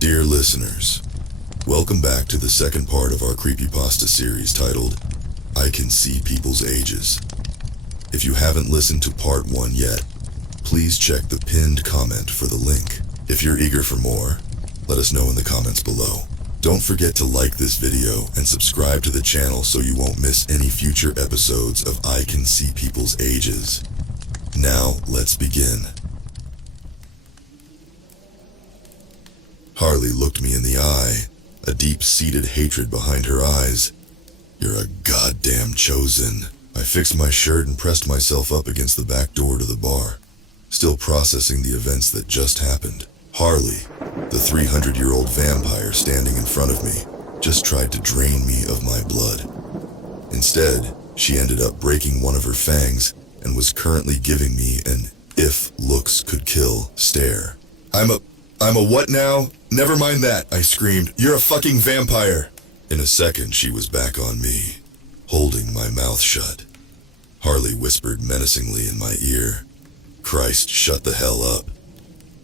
Dear listeners, welcome back to the second part of our creepypasta series titled, I Can See People's Ages. If you haven't listened to part 1 yet, please check the pinned comment for the link. If you're eager for more, let us know in the comments below. Don't forget to like this video and subscribe to the channel so you won't miss any future episodes of I Can See People's Ages. Now, let's begin. Harley looked me in the eye, a deep-seated hatred behind her eyes. You're a goddamn chosen. I fixed my shirt and pressed myself up against the back door to the bar, still processing the events that just happened. Harley, the 300-year-old vampire standing in front of me, just tried to drain me of my blood. Instead, she ended up breaking one of her fangs and was currently giving me an "if looks could kill" stare. I'm a what now? Never mind that, I screamed. You're a fucking vampire. In a second, she was back on me, holding my mouth shut. Harley whispered menacingly in my ear, Christ, shut the hell up.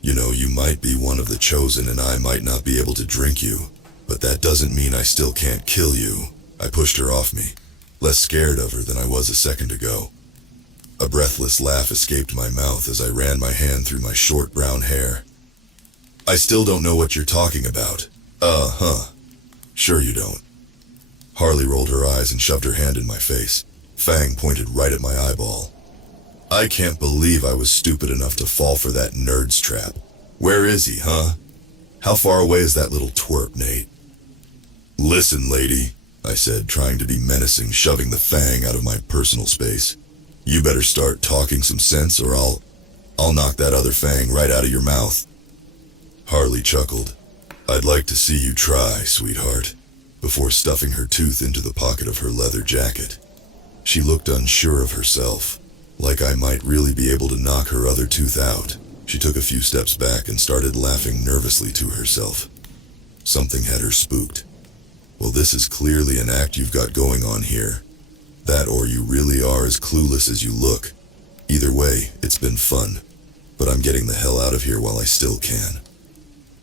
You know, you might be one of the chosen and I might not be able to drink you, but that doesn't mean I still can't kill you. I pushed her off me, less scared of her than I was a second ago. A breathless laugh escaped my mouth as I ran my hand through my short brown hair. I still don't know what you're talking about. Sure you don't. Harley rolled her eyes and shoved her hand in my face. Fang pointed right at my eyeball. I can't believe I was stupid enough to fall for that nerd's trap. Where is he, huh? How far away is that little twerp, Nate? Listen, lady, I said, trying to be menacing, shoving the fang out of my personal space. You better start talking some sense or I'll knock that other fang right out of your mouth. Harley chuckled. I'd like to see you try, sweetheart, before stuffing her tooth into the pocket of her leather jacket. She looked unsure of herself, like I might really be able to knock her other tooth out. She took a few steps back and started laughing nervously to herself. Something had her spooked. Well, this is clearly an act you've got going on here. That or you really are as clueless as you look. Either way, it's been fun, but I'm getting the hell out of here while I still can.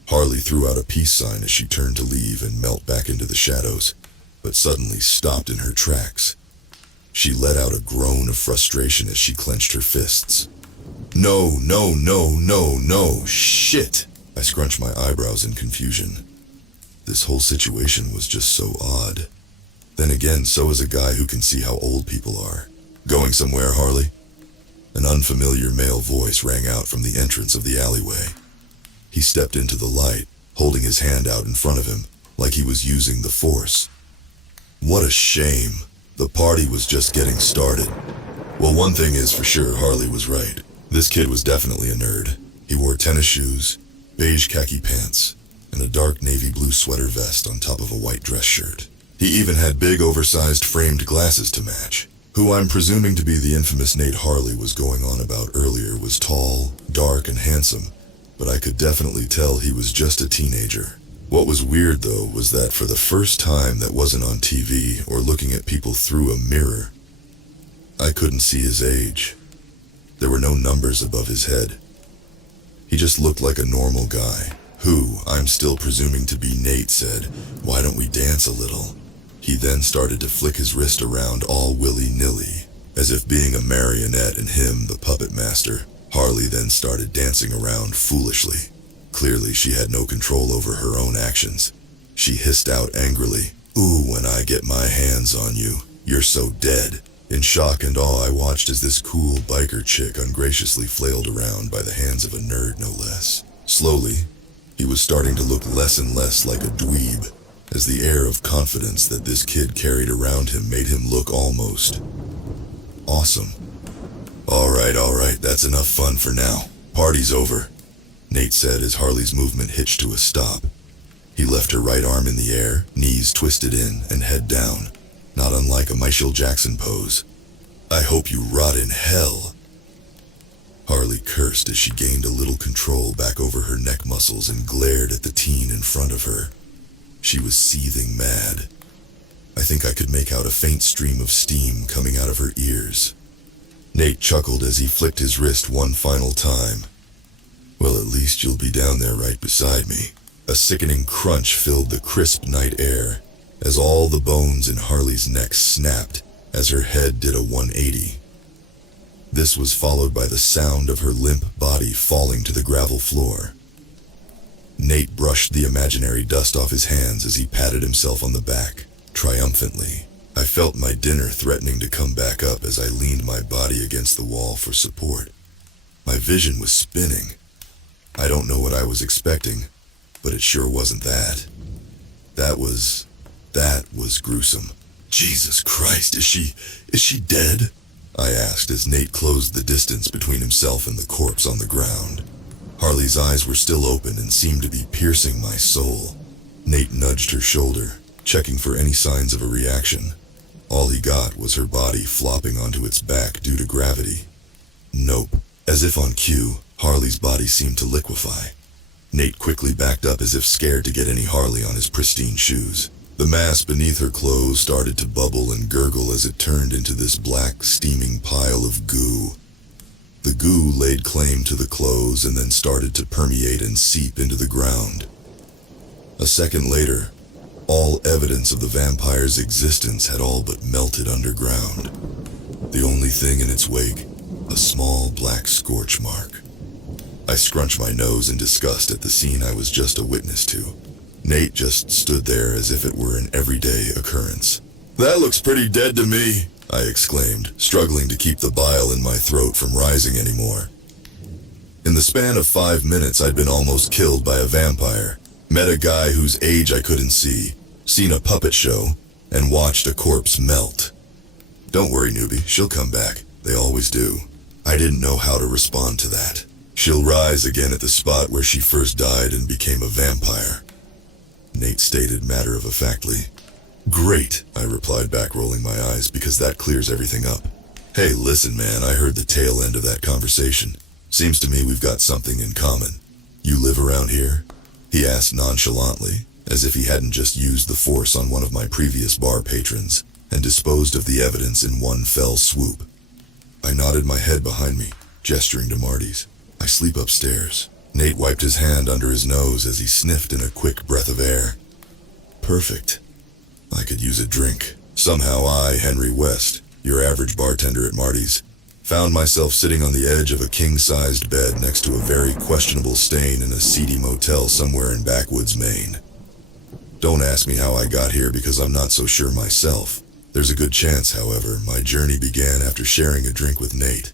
Harley threw out a peace sign as she turned to leave and melt back into the shadows, but suddenly stopped in her tracks. She let out a groan of frustration as she clenched her fists. No, shit! I scrunched my eyebrows in confusion. This whole situation was just so odd. Then again, so is a guy who can see how old people are. Going somewhere, Harley? An unfamiliar male voice rang out from the entrance of the alleyway. He stepped into the light, holding his hand out in front of him, like he was using the force. What a shame. The party was just getting started. Well, one thing is for sure, Harley was right. This kid was definitely a nerd. He wore tennis shoes, beige khaki pants, and a dark navy blue sweater vest on top of a white dress shirt. He even had big oversized framed glasses to match. Who I'm presuming to be the infamous Nate Harley was going on about earlier was tall, dark, and handsome, but I could definitely tell he was just a teenager. What was weird though was that for the first time that wasn't on TV or looking at people through a mirror, I couldn't see his age. There were no numbers above his head. He just looked like a normal guy, who, I'm still presuming to be Nate, said, "Why don't we dance a little?" He then started to flick his wrist around all willy-nilly, as if being a marionette and him the puppet master. Harley then started dancing around foolishly. Clearly, she had no control over her own actions. She hissed out angrily, "Ooh, when I get my hands on you, you're so dead." In shock and awe, I watched as this cool biker chick ungraciously flailed around by the hands of a nerd, no less. Slowly, he was starting to look less and less like a dweeb, as the air of confidence that this kid carried around him made him look almost awesome. All right, that's enough fun for now. Party's over, Nate said as Harley's movement hitched to a stop. He left her right arm in the air, knees twisted in and head down, not unlike a Michael Jackson pose. I hope you rot in hell. Harley cursed as she gained a little control back over her neck muscles and glared at the teen in front of her. She was seething mad. I think I could make out a faint stream of steam coming out of her ears. Nate chuckled as he flicked his wrist one final time. Well, at least you'll be down there right beside me. A sickening crunch filled the crisp night air as all the bones in Harley's neck snapped as her head did a 180. This was followed by the sound of her limp body falling to the gravel floor. Nate brushed the imaginary dust off his hands as he patted himself on the back, triumphantly. I felt my dinner threatening to come back up as I leaned my body against the wall for support. My vision was spinning. I don't know what I was expecting, but it sure wasn't that. That was gruesome. Jesus Christ, is she dead? I asked as Nate closed the distance between himself and the corpse on the ground. Harley's eyes were still open and seemed to be piercing my soul. Nate nudged her shoulder, checking for any signs of a reaction. All he got was her body flopping onto its back due to gravity. Nope. As if on cue, Harley's body seemed to liquefy. Nate quickly backed up as if scared to get any Harley on his pristine shoes. The mass beneath her clothes started to bubble and gurgle as it turned into this black, steaming pile of goo. The goo laid claim to the clothes and then started to permeate and seep into the ground. A second later, all evidence of the vampire's existence had all but melted underground. The only thing in its wake, a small black scorch mark. I scrunched my nose in disgust at the scene I was just a witness to. Nate just stood there as if it were an everyday occurrence. "That looks pretty dead to me," I exclaimed, struggling to keep the bile in my throat from rising anymore. In the span of 5 minutes, I'd been almost killed by a vampire, met a guy whose age I couldn't see, seen a puppet show, and watched a corpse melt. Don't worry, newbie, she'll come back. They always do. I didn't know how to respond to that. She'll rise again at the spot where she first died and became a vampire, Nate stated matter-of-factly. Great, I replied back, rolling my eyes, because that clears everything up. Hey, listen man, I heard the tail end of that conversation. Seems to me we've got something in common. You live around here? He asked nonchalantly, as if he hadn't just used the force on one of my previous bar patrons and disposed of the evidence in one fell swoop. I nodded my head behind me, gesturing to Marty's. I sleep upstairs. Nate wiped his hand under his nose as he sniffed in a quick breath of air. Perfect. I could use a drink. Somehow I, Henry West, your average bartender at Marty's, found myself sitting on the edge of a king-sized bed next to a very questionable stain in a seedy motel somewhere in backwoods Maine. Don't ask me how I got here because I'm not so sure myself. There's a good chance, however, my journey began after sharing a drink with Nate.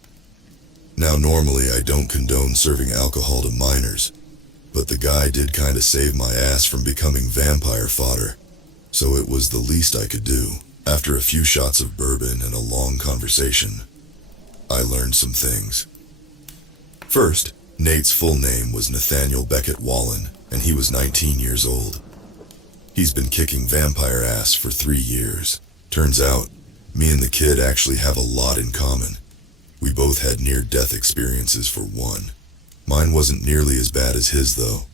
Now normally I don't condone serving alcohol to minors, but the guy did kinda save my ass from becoming vampire fodder, so it was the least I could do. After a few shots of bourbon and a long conversation, I learned some things. First, Nate's full name was Nathaniel Beckett Wallen, and he was 19 years old. He's been kicking vampire ass for 3 years. Turns out, me and the kid actually have a lot in common. We both had near-death experiences for one. Mine wasn't nearly as bad as his, though.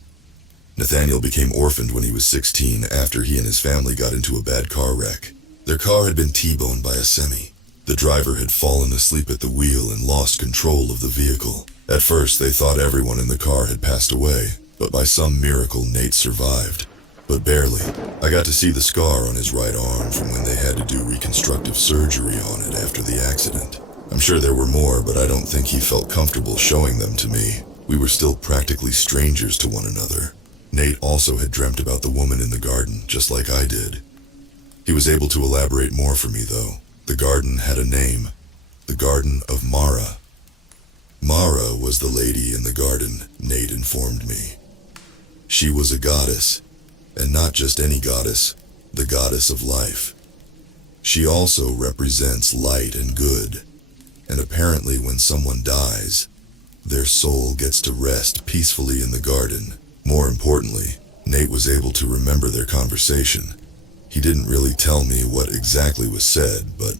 Nathaniel became orphaned when he was 16 after he and his family got into a bad car wreck. Their car had been T-boned by a semi. The driver had fallen asleep at the wheel and lost control of the vehicle. At first, they thought everyone in the car had passed away, but by some miracle, Nate survived. But barely. I got to see the scar on his right arm from when they had to do reconstructive surgery on it after the accident. I'm sure there were more, but I don't think he felt comfortable showing them to me. We were still practically strangers to one another. Nate also had dreamt about the woman in the garden, just like I did. He was able to elaborate more for me, though. The garden had a name. The Garden of Mara. Mara was the lady in the garden, Nate informed me. She was a goddess, and not just any goddess, the goddess of life. She also represents light and good. And apparently when someone dies, their soul gets to rest peacefully in the garden. More importantly, Nate was able to remember their conversation. He didn't really tell me what exactly was said, but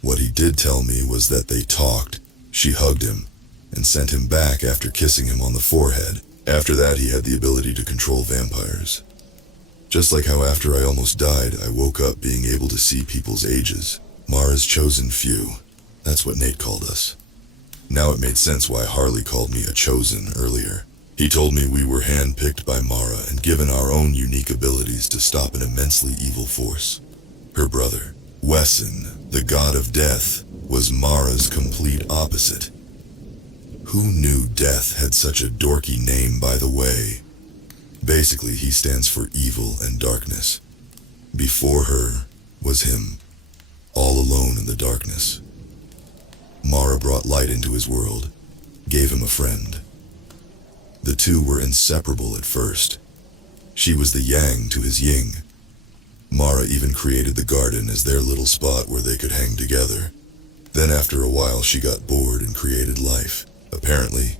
what he did tell me was that they talked. She hugged him and sent him back after kissing him on the forehead. After that, he had the ability to control vampires. Just like how after I almost died, I woke up being able to see people's ages. Mara's chosen few. That's what Nate called us. Now it made sense why Harley called me a chosen earlier. He told me we were handpicked by Mara and given our own unique abilities to stop an immensely evil force. Her brother, Wesson, the god of death, was Mara's complete opposite. Who knew death had such a dorky name, by the way? Basically, he stands for evil and darkness. Before her was him, all alone in the darkness. Mara brought light into his world, gave him a friend. The two were inseparable at first. She was the yang to his yin. Mara even created the garden as their little spot where they could hang together. Then after a while she got bored and created life. Apparently,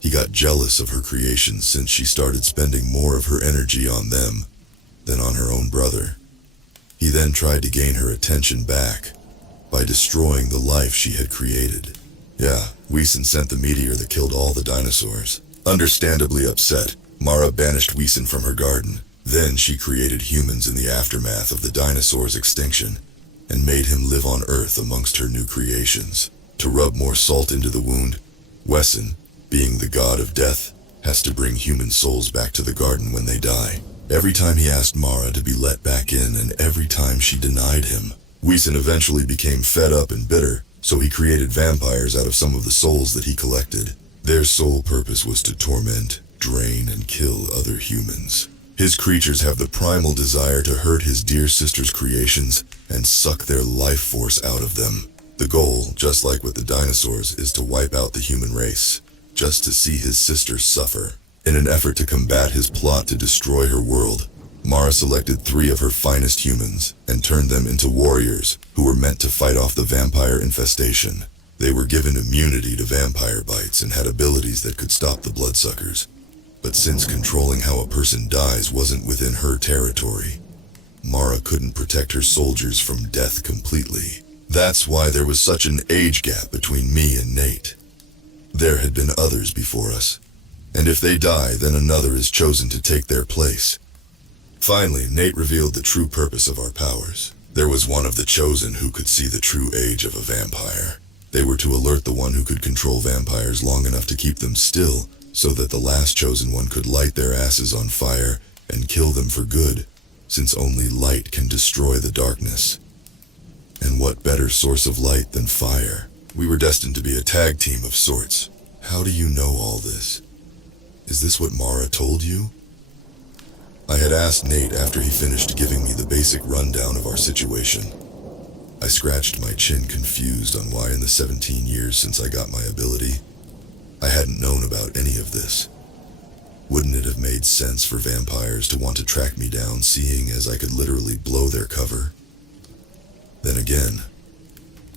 he got jealous of her creations since she started spending more of her energy on them than on her own brother. He then tried to gain her attention back by destroying the life she had created. Yeah, Wesen sent the meteor that killed all the dinosaurs. Understandably upset, Mara banished Wesen from her garden. Then she created humans in the aftermath of the dinosaurs' extinction and made him live on Earth amongst her new creations. To rub more salt into the wound, Wesen, being the god of death, has to bring human souls back to the garden when they die. Every time he asked Mara to be let back in and every time she denied him, Wesen eventually became fed up and bitter, so he created vampires out of some of the souls that he collected. Their sole purpose was to torment, drain, and kill other humans. His creatures have the primal desire to hurt his dear sister's creations and suck their life force out of them. The goal, just like with the dinosaurs, is to wipe out the human race, just to see his sister suffer. In an effort to combat his plot to destroy her world, Mara selected 3 of her finest humans and turned them into warriors who were meant to fight off the vampire infestation. They were given immunity to vampire bites and had abilities that could stop the bloodsuckers. But since controlling how a person dies wasn't within her territory, Mara couldn't protect her soldiers from death completely. That's why there was such an age gap between me and Nate. There had been others before us, and if they die, then another is chosen to take their place. Finally, Nate revealed the true purpose of our powers. There was one of the chosen who could see the true age of a vampire. They were to alert the one who could control vampires long enough to keep them still, so that the last chosen one could light their asses on fire and kill them for good, since only light can destroy the darkness. And what better source of light than fire? We were destined to be a tag team of sorts. How do you know all this? Is this what Mara told you? I had asked Nate after he finished giving me the basic rundown of our situation. I scratched my chin, confused on why in the 17 years since I got my ability, I hadn't known about any of this. Wouldn't it have made sense for vampires to want to track me down, seeing as I could literally blow their cover? Then again,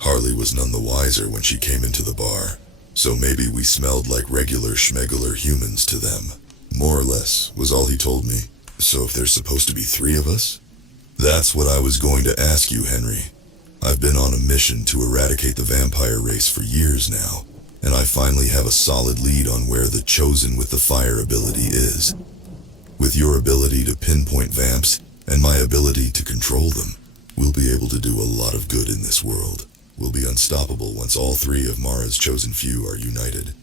Harley was none the wiser when she came into the bar, so maybe we smelled like regular schmegular humans to them. More or less, was all he told me. So if there's supposed to be 3 of us? That's what I was going to ask you, Henry. I've been on a mission to eradicate the vampire race for years now, and I finally have a solid lead on where the chosen with the fire ability is. With your ability to pinpoint vamps, and my ability to control them, we'll be able to do a lot of good in this world. We'll be unstoppable once all 3 of Mara's chosen few are united.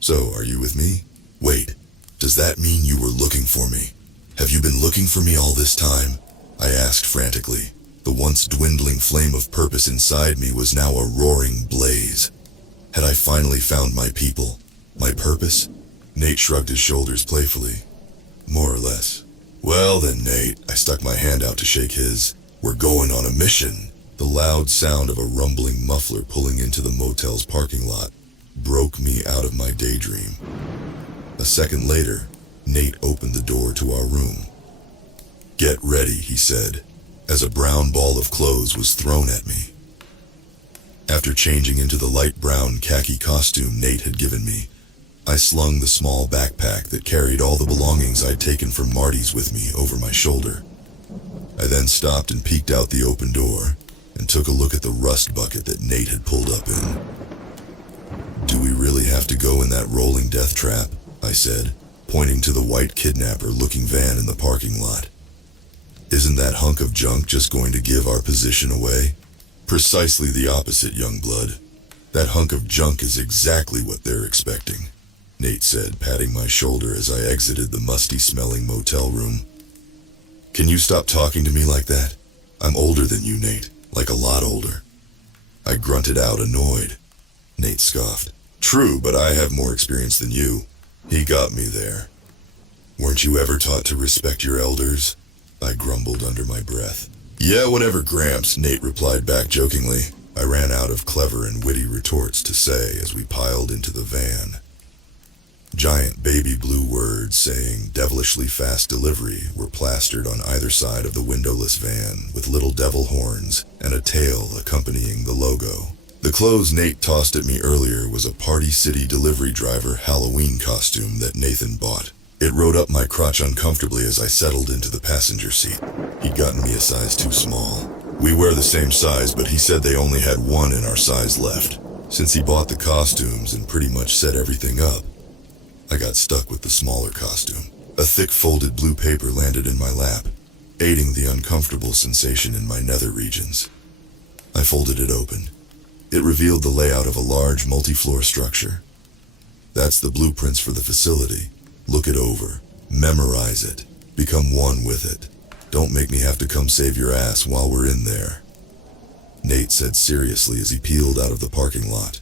So, are you with me? Wait, does that mean you were looking for me? Have you been looking for me all this time? I asked frantically. The once dwindling flame of purpose inside me was now a roaring blaze. Had I finally found my people? My purpose? Nate shrugged his shoulders playfully. More or less. Well then, Nate, I stuck my hand out to shake his. We're going on a mission. The loud sound of a rumbling muffler pulling into the motel's parking lot broke me out of my daydream. A second later, Nate opened the door to our room. Get ready, he said, as a brown ball of clothes was thrown at me. After changing into the light brown khaki costume Nate had given me, I slung the small backpack that carried all the belongings I'd taken from Marty's with me over my shoulder. I then stopped and peeked out the open door and took a look at the rust bucket that Nate had pulled up in. Do we really have to go in that rolling death trap? I said, pointing to the white kidnapper-looking van in the parking lot. Isn't that hunk of junk just going to give our position away? Precisely the opposite, young blood. That hunk of junk is exactly what they're expecting. Nate said, patting my shoulder as I exited the musty-smelling motel room. Can you stop talking to me like that? I'm older than you, Nate, like a lot older. I grunted out, annoyed. Nate scoffed. True, but I have more experience than you. He got me there. Weren't you ever taught to respect your elders? I grumbled under my breath. Yeah, whatever, Gramps, Nate replied back jokingly. I ran out of clever and witty retorts to say as we piled into the van. Giant baby blue words saying devilishly fast delivery were plastered on either side of the windowless van with little devil horns and a tail accompanying the logo. The clothes Nate tossed at me earlier was a Party City delivery driver Halloween costume that Nathan bought. It rode up my crotch uncomfortably as I settled into the passenger seat. He'd gotten me a size too small. We wear the same size, but he said they only had one in our size left. Since he bought the costumes and pretty much set everything up, I got stuck with the smaller costume. A thick folded blue paper landed in my lap, aiding the uncomfortable sensation in my nether regions. I folded it open. It revealed the layout of a large multi-floor structure. That's the blueprints for the facility. Look it over. Memorize it. Become one with it. Don't make me have to come save your ass while we're in there, Nate said seriously as he peeled out of the parking lot.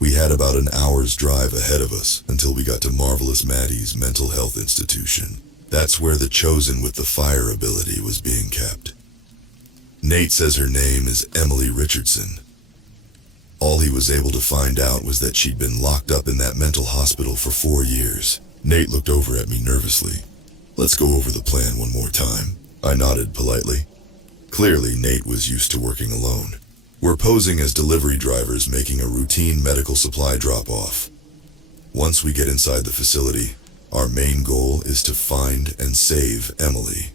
We had about an hour's drive ahead of us until we got to Marvelous Maddie's mental health institution. That's where the chosen with the fire ability was being kept. Nate says her name is Emily Richardson. All he was able to find out was that she'd been locked up in that mental hospital for 4 years. Nate looked over at me nervously. Let's go over the plan one more time. I nodded politely. Clearly, Nate was used to working alone. We're posing as delivery drivers making a routine medical supply drop-off. Once we get inside the facility, our main goal is to find and save Emily.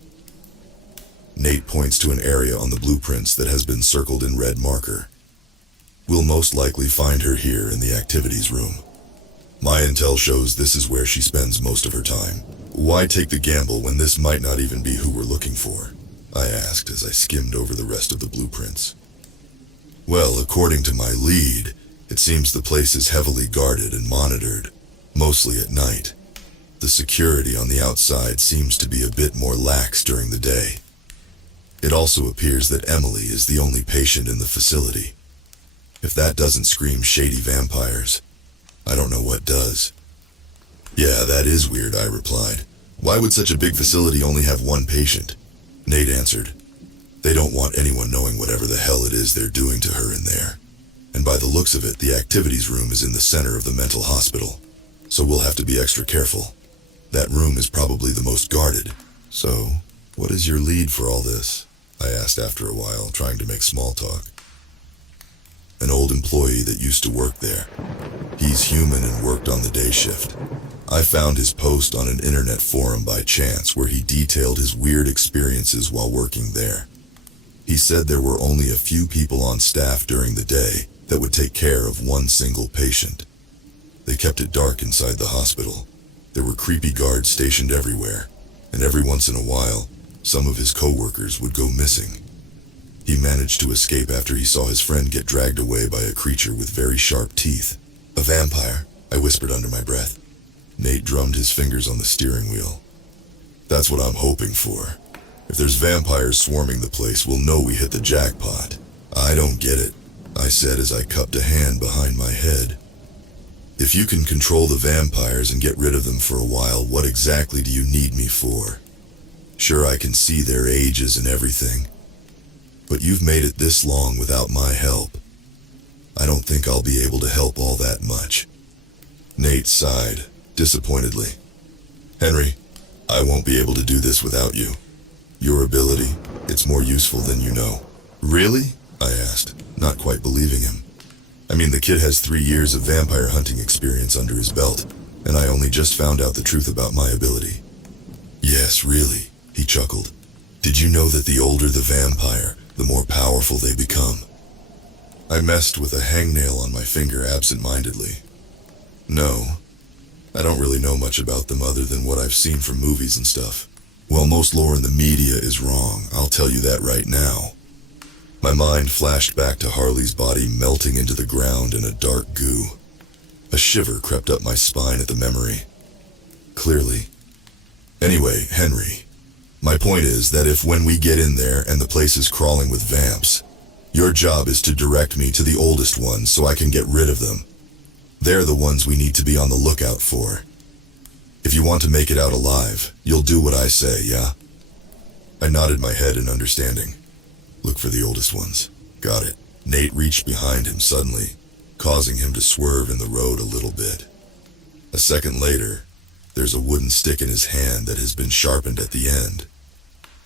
Nate points to an area on the blueprints that has been circled in red marker. We'll most likely find her here in the activities room. My intel shows this is where she spends most of her time. Why take the gamble when this might not even be who we're looking for? I asked as I skimmed over the rest of the blueprints. Well, according to my lead, it seems the place is heavily guarded and monitored, mostly at night. The security on the outside seems to be a bit more lax during the day. It also appears that Emily is the only patient in the facility. If that doesn't scream shady vampires, I don't know what does. Yeah, that is weird, I replied. Why would such a big facility only have one patient? Nate answered. They don't want anyone knowing whatever the hell it is they're doing to her in there. And by the looks of it, the activities room is in the center of the mental hospital, so we'll have to be extra careful. That room is probably the most guarded. So, what is your lead for all this? I asked after a while, trying to make small talk. An old employee that used to work there. He's human and worked on the day shift. I found his post on an internet forum by chance where he detailed his weird experiences while working there. He said there were only a few people on staff during the day that would take care of one single patient. They kept it dark inside the hospital. There were creepy guards stationed everywhere, and every once in a while, some of his co-workers would go missing. He managed to escape after he saw his friend get dragged away by a creature with very sharp teeth. A vampire, I whispered under my breath. Nate drummed his fingers on the steering wheel. That's what I'm hoping for. If there's vampires swarming the place, we'll know we hit the jackpot. I don't get it, I said as I cupped a hand behind my head. If you can control the vampires and get rid of them for a while, what exactly do you need me for? Sure, I can see their ages and everything, but you've made it this long without my help. I don't think I'll be able to help all that much. Nate sighed, disappointedly. Henry, I won't be able to do this without you. Your ability, it's more useful than you know. Really? I asked, not quite believing him. I mean, the kid has 3 years of vampire hunting experience under his belt, and I only just found out the truth about my ability. Yes, really, he chuckled. Did you know that the older the vampire, the more powerful they become? I messed with a hangnail on my finger absent-mindedly. No, I don't really know much about them other than what I've seen from movies and stuff. Well, most lore in the media is wrong, I'll tell you that right now. My mind flashed back to Harley's body melting into the ground in a dark goo. A shiver crept up my spine at the memory. Clearly. Anyway, Henry, my point is that if when we get in there and the place is crawling with vamps, your job is to direct me to the oldest ones so I can get rid of them. They're the ones we need to be on the lookout for. If you want to make it out alive, you'll do what I say, yeah? I nodded my head in understanding. Look for the oldest ones. Got it. Nate reached behind him suddenly, causing him to swerve in the road a little bit. A second later, there's a wooden stick in his hand that has been sharpened at the end.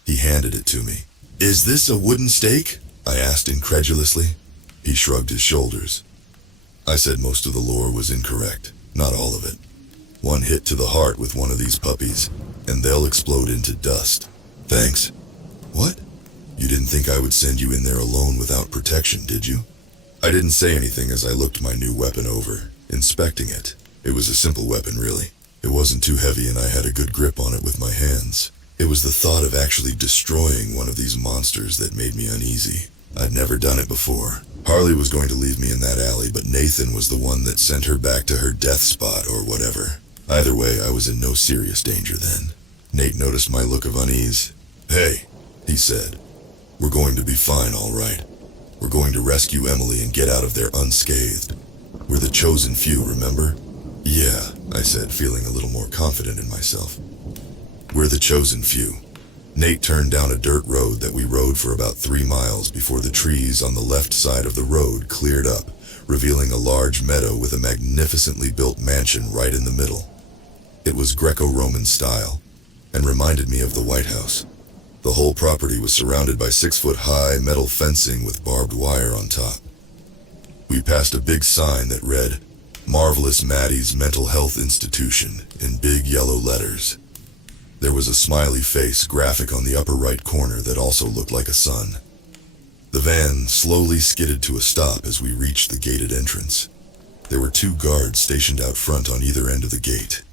He handed it to me. Is this a wooden stake? I asked incredulously. He shrugged his shoulders. I said most of the lore was incorrect, not all of it. One hit to the heart with one of these puppies, and they'll explode into dust. Thanks. What? You didn't think I would send you in there alone without protection, did you? I didn't say anything as I looked my new weapon over, inspecting it. It was a simple weapon, really. It wasn't too heavy and I had a good grip on it with my hands. It was the thought of actually destroying one of these monsters that made me uneasy. I'd never done it before. Harley was going to leave me in that alley, but Nathan was the one that sent her back to her death spot or whatever. Either way, I was in no serious danger then. Nate noticed my look of unease. Hey, he said. We're going to be fine, all right. We're going to rescue Emily and get out of there unscathed. We're the chosen few, remember? Yeah, I said, feeling a little more confident in myself. We're the chosen few. Nate turned down a dirt road that we rode for about 3 miles before the trees on the left side of the road cleared up, revealing a large meadow with a magnificently built mansion right in the middle. It was Greco-Roman style, and reminded me of the White House. The whole property was surrounded by 6-foot-high metal fencing with barbed wire on top. We passed a big sign that read, Marvelous Maddie's Mental Health Institution, in big yellow letters. There was a smiley face graphic on the upper right corner that also looked like a sun. The van slowly skidded to a stop as we reached the gated entrance. There were 2 guards stationed out front on either end of the gate.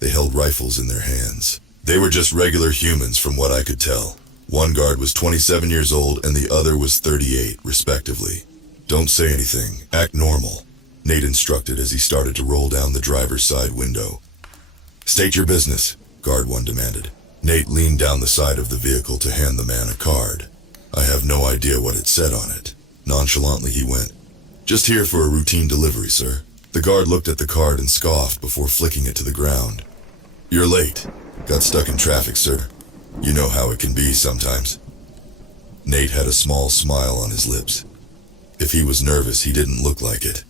They held rifles in their hands. They were just regular humans from what I could tell. One guard was 27 years old and the other was 38, respectively. Don't say anything. Act normal, Nate instructed as he started to roll down the driver's side window. State your business, Guard 1 demanded. Nate leaned down the side of the vehicle to hand the man a card. I have no idea what it said on it. Nonchalantly he went, Just here for a routine delivery, sir. The guard looked at the card and scoffed before flicking it to the ground. You're late. Got stuck in traffic, sir. You know how it can be sometimes. Nate had a small smile on his lips. If he was nervous, he didn't look like it.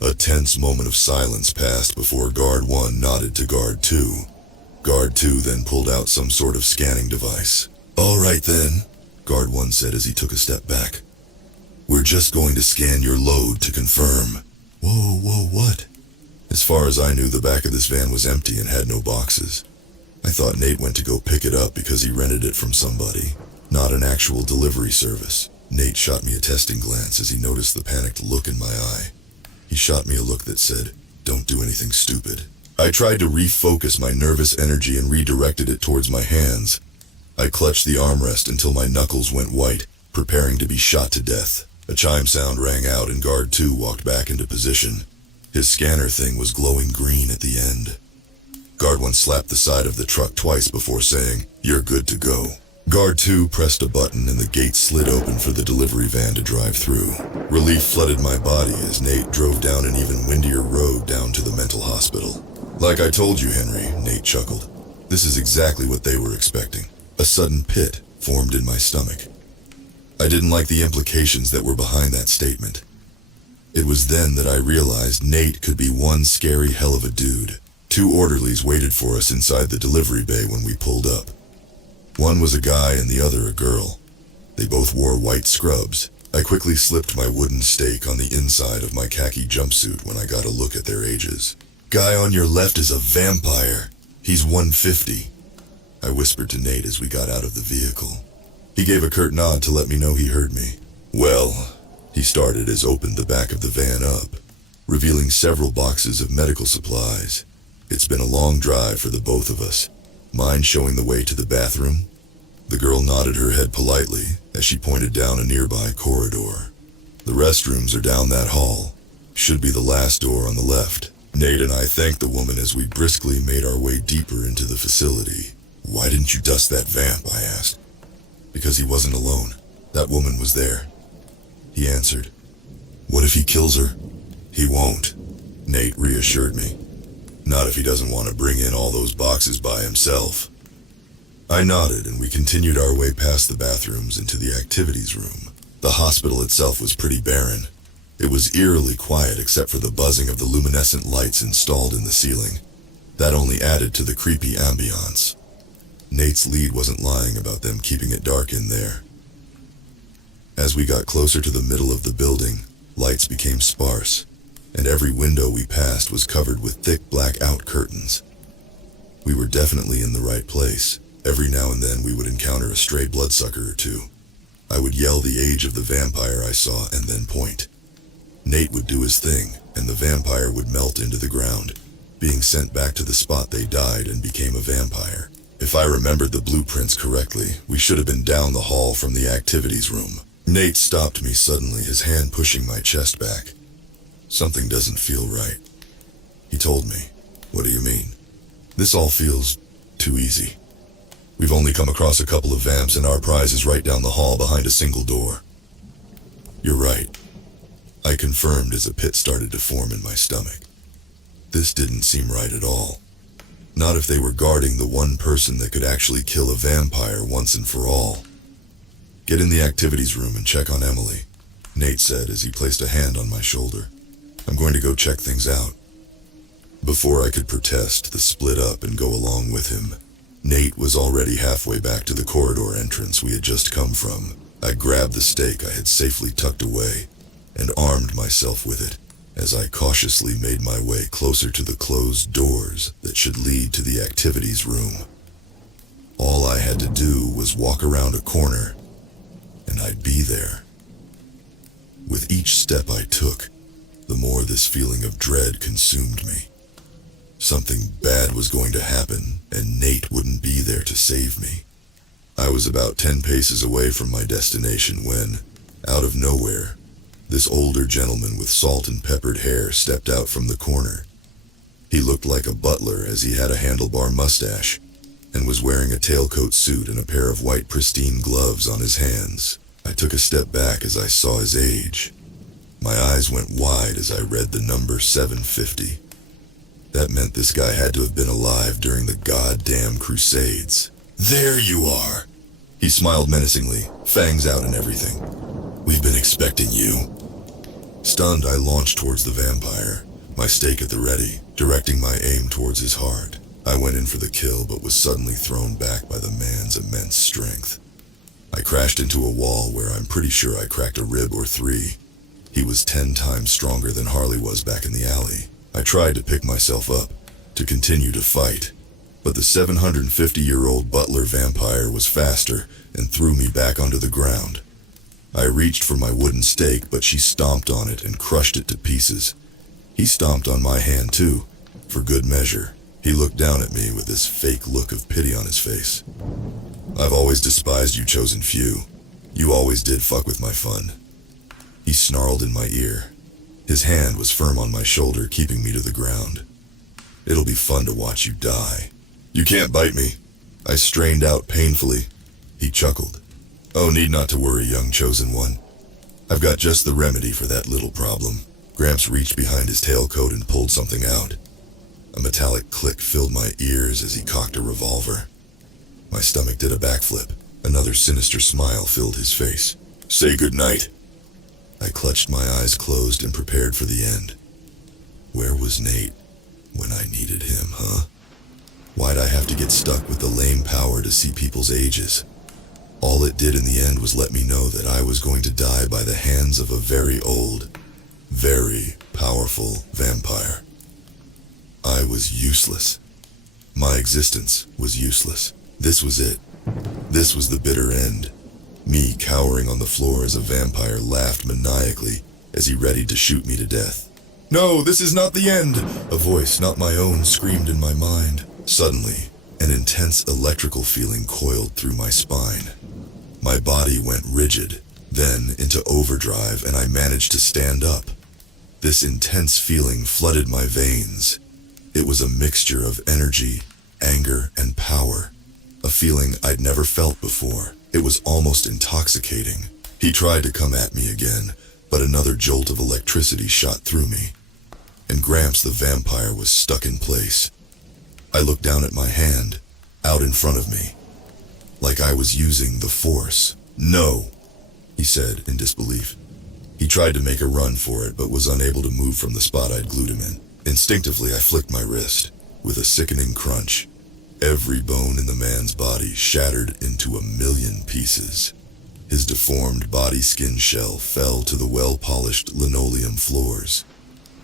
A tense moment of silence passed before Guard 1 nodded to Guard 2. Guard 2 then pulled out some sort of scanning device. All right then, Guard 1 said as he took a step back. We're just going to scan your load to confirm. Whoa, what? As far as I knew, the back of this van was empty and had no boxes. I thought Nate went to go pick it up because he rented it from somebody, not an actual delivery service. Nate shot me a testing glance as he noticed the panicked look in my eye. He shot me a look that said, Don't do anything stupid. I tried to refocus my nervous energy and redirected it towards my hands. I clutched the armrest until my knuckles went white, preparing to be shot to death. A chime sound rang out and Guard 2 walked back into position. His scanner thing was glowing green at the end. Guard 1 slapped the side of the truck twice before saying, You're good to go. Guard 2 pressed a button and the gate slid open for the delivery van to drive through. Relief flooded my body as Nate drove down an even windier road down to the mental hospital. Like I told you, Henry, Nate chuckled. This is exactly what they were expecting. A sudden pit formed in my stomach. I didn't like the implications that were behind that statement. It was then that I realized Nate could be one scary hell of a dude. 2 orderlies waited for us inside the delivery bay when we pulled up. One was a guy and the other a girl. They both wore white scrubs. I quickly slipped my wooden stake on the inside of my khaki jumpsuit when I got a look at their ages. Guy on your left is a vampire. He's 150. I whispered to Nate as we got out of the vehicle. He gave a curt nod to let me know he heard me. Well, he started as opened the back of the van up, revealing several boxes of medical supplies. It's been a long drive for the both of us. Mind showing the way to the bathroom? The girl nodded her head politely as she pointed down a nearby corridor. The restrooms are down that hall. Should be the last door on the left. Nate and I thanked the woman as we briskly made our way deeper into the facility. Why didn't you dust that vamp? I asked. Because he wasn't alone. That woman was there, he answered. What if he kills her? He won't, Nate reassured me. Not if he doesn't want to bring in all those boxes by himself. I nodded and we continued our way past the bathrooms into the activities room. The hospital itself was pretty barren. It was eerily quiet except for the buzzing of the luminescent lights installed in the ceiling. That only added to the creepy ambiance. Nate's lead wasn't lying about them keeping it dark in there. As we got closer to the middle of the building, lights became sparse, and every window we passed was covered with thick black-out curtains. We were definitely in the right place. Every now and then we would encounter a stray bloodsucker or two. I would yell the age of the vampire I saw and then point. Nate would do his thing, and the vampire would melt into the ground, being sent back to the spot they died and became a vampire. If I remembered the blueprints correctly, we should have been down the hall from the activities room. Nate stopped me suddenly, his hand pushing my chest back. Something doesn't feel right, he told me. What do you mean? This all feels too easy. We've only come across a couple of vamps and our prize is right down the hall behind a single door. You're right, I confirmed as a pit started to form in my stomach. This didn't seem right at all. Not if they were guarding the one person that could actually kill a vampire once and for all. Get in the activities room and check on Emily, Nate said as he placed a hand on my shoulder. I'm going to go check things out. Before I could protest, the split up and go along with him. Nate was already halfway back to the corridor entrance we had just come from. I grabbed the stake I had safely tucked away and armed myself with it as I cautiously made my way closer to the closed doors that should lead to the activities room. All I had to do was walk around a corner, and I'd be there. With each step I took, the more this feeling of dread consumed me. Something bad was going to happen, and Nate wouldn't be there to save me. I was about 10 paces away from my destination when, out of nowhere, this older gentleman with salt and peppered hair stepped out from the corner. He looked like a butler as he had a handlebar mustache and was wearing a tailcoat suit and a pair of white pristine gloves on his hands. I took a step back as I saw his age. My eyes went wide as I read the number 750. That meant this guy had to have been alive during the goddamn Crusades. There you are! He smiled menacingly, fangs out and everything. We've been expecting you. Stunned, I launched towards the vampire, my stake at the ready, directing my aim towards his heart. I went in for the kill, but was suddenly thrown back by the man's immense strength. I crashed into a wall where I'm pretty sure I cracked a rib or 3. He was 10 times stronger than Harley was back in the alley. I tried to pick myself up, to continue to fight, but the 750-year-old butler vampire was faster and threw me back onto the ground. I reached for my wooden stake, but she stomped on it and crushed it to pieces. He stomped on my hand too, for good measure. He looked down at me with this fake look of pity on his face. I've always despised you chosen few. You always did fuck with my fun. He snarled in my ear. His hand was firm on my shoulder, keeping me to the ground. It'll be fun to watch you die. You can't bite me. I strained out painfully. He chuckled. Oh, need not to worry, young chosen one. I've got just the remedy for that little problem. Gramps reached behind his tailcoat and pulled something out. A metallic click filled my ears as he cocked a revolver. My stomach did a backflip. Another sinister smile filled his face. Say goodnight. I clutched my eyes closed and prepared for the end. Where was Nate when I needed him, huh? Why'd I have to get stuck with the lame power to see people's ages? All it did in the end was let me know that I was going to die by the hands of a very old, very powerful vampire. I was useless. My existence was useless. This was it. This was the bitter end. Me cowering on the floor as a vampire laughed maniacally as he readied to shoot me to death. No, this is not the end! A voice, not my own, screamed in my mind. Suddenly, an intense electrical feeling coiled through my spine. My body went rigid, then into overdrive, and I managed to stand up. This intense feeling flooded my veins. It was a mixture of energy, anger, and power. A feeling I'd never felt before. It was almost intoxicating. He tried to come at me again, but another jolt of electricity shot through me, and Gramps the vampire was stuck in place. I looked down at my hand, out in front of me, like I was using the Force. "No," he said in disbelief. He tried to make a run for it, but was unable to move from the spot I'd glued him in. Instinctively, I flicked my wrist. With a sickening crunch, every bone in the man's body shattered into a million pieces. His deformed body skin shell fell to the well-polished linoleum floors.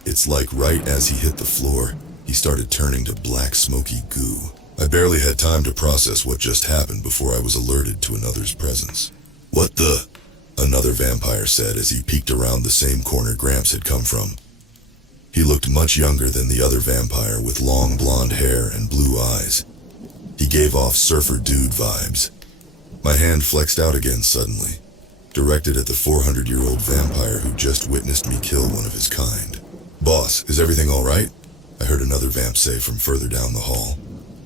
It's like right as he hit the floor, he started turning to black smoky goo. I barely had time to process what just happened before I was alerted to another's presence. "What the?" another vampire said as he peeked around the same corner Gramps had come from. He looked much younger than the other vampire, with long blonde hair and blue eyes. He gave off surfer dude vibes. My hand flexed out again suddenly, directed at the 400-year-old vampire who just witnessed me kill one of his kind. "Boss, is everything all right?" I heard another vamp say from further down the hall.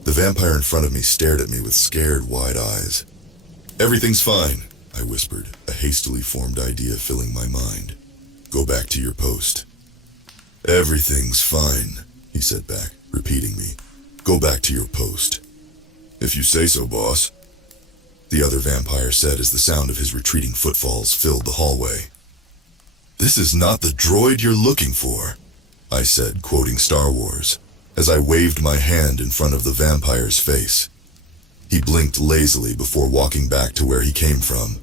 The vampire in front of me stared at me with scared, wide eyes. "Everything's fine," I whispered, a hastily formed idea filling my mind. "Go back to your post." "Everything's fine," he said back, repeating me. "Go back to your post." "If you say so, boss," the other vampire said as the sound of his retreating footfalls filled the hallway. "This is not the droid you're looking for," I said, quoting Star Wars, as I waved my hand in front of the vampire's face. He blinked lazily before walking back to where he came from.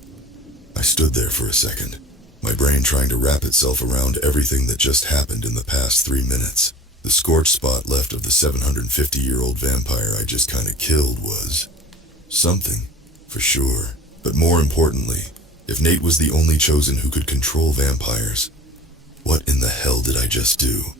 I stood there for a second, my brain trying to wrap itself around everything that just happened in the past 3 minutes. The scorched spot left of the 750-year-old vampire I just kinda killed was something, for sure. But more importantly, if Nate was the only chosen who could control vampires, what in the hell did I just do?